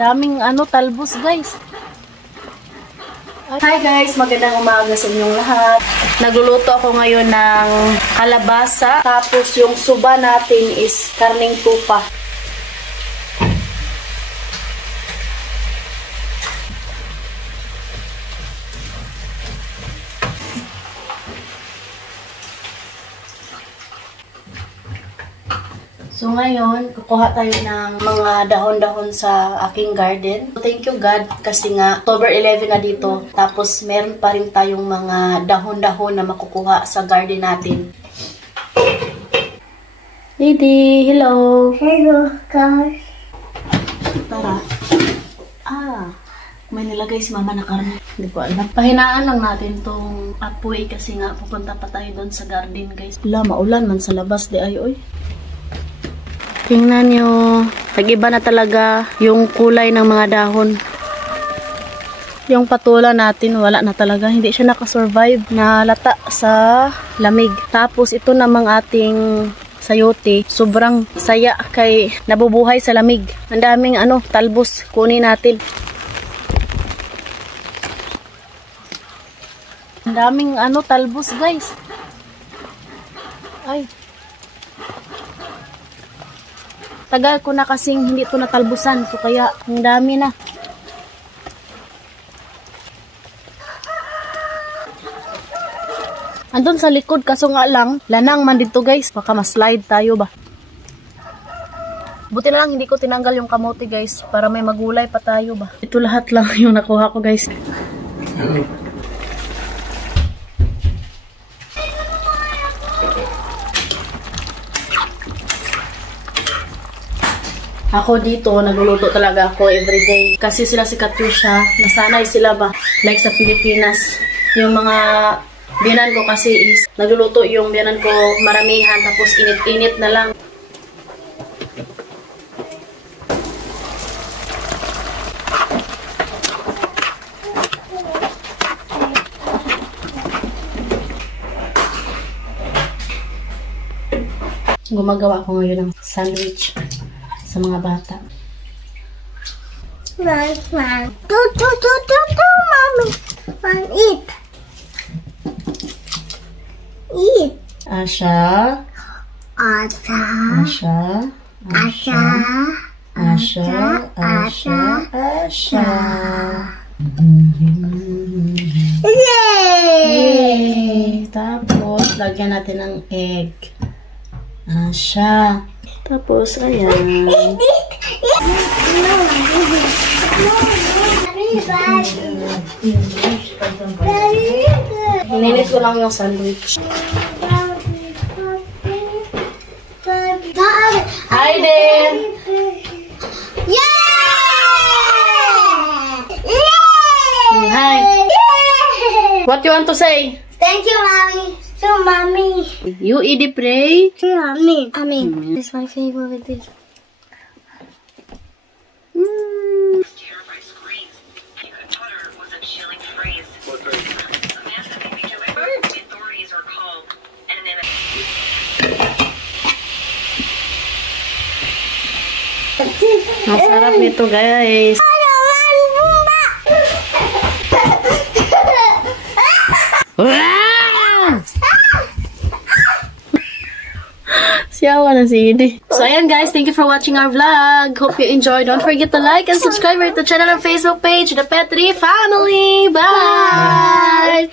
daming talbos, guys. Hi guys, magandang umaga sa inyong lahat. Nagluluto ako ngayon ng kalabasa. Tapos yung suba natin is karning tupa. So ngayon, kukuha tayo ng mga dahon-dahon sa aking garden. Thank you God kasi nga October 11 na dito. Tapos meron pa rin tayong mga dahon-dahon na makukuha sa garden natin. Didi, hello! Hello, guys. Tara. May nilagay si mama na karne. Hindi ko alam. Pahinaan lang natin tong apoy kasi nga pupunta pa tayo doon sa garden, guys. Wala, maulan man sa labas di ay, oy. Tingnan nyo, nag-iba na talaga yung kulay ng mga dahon. Yung patula natin, wala na talaga. Hindi siya nakasurvive na lata sa lamig. Tapos ito namang ating sayote, sobrang saya kay nabubuhay sa lamig. Ang daming talbos, kunin natin. Ang daming talbos, guys. Ay. Tagal ko na kasing hindi ito natalbusan. So kaya, ang dami na. Andun sa likod, kaso nga lang, lanang man dito guys. Baka ma-slide tayo ba. Buti na lang hindi ko tinanggal yung kamote guys. Para may magulay pa tayo ba. Ito lahat lang yung nakuha ko guys. Ako dito, nagluluto talaga ako everyday. Kasi sila si Katusha, nasanay sila ba? Like sa Pilipinas. Yung mga biyanan ko kasi is, nagluluto yung biyanan ko maramihan, tapos init-init na lang. Gumagawa ako ngayon ng sandwich sa mga bata. Mommy. Eat. Eat. Asha. Asha. Asha. Asha. Asha. Asha. Asha. Yay! Tapos, lagyan natin ng egg. Asha. Tapos, ayan. Hininit ko lang yung sandwich. Hi there! Hi! What you want to say? Thank you, Mommy. So, Mommy. You eat the pray? Mommy. This is my favorite dish. Masarap nito, guys. Siyawa na si Idi. So, ayan guys. Thank you for watching our vlog. Hope you enjoyed. Don't forget to like and subscribe to the channel and Facebook page, The Petri Family. Bye!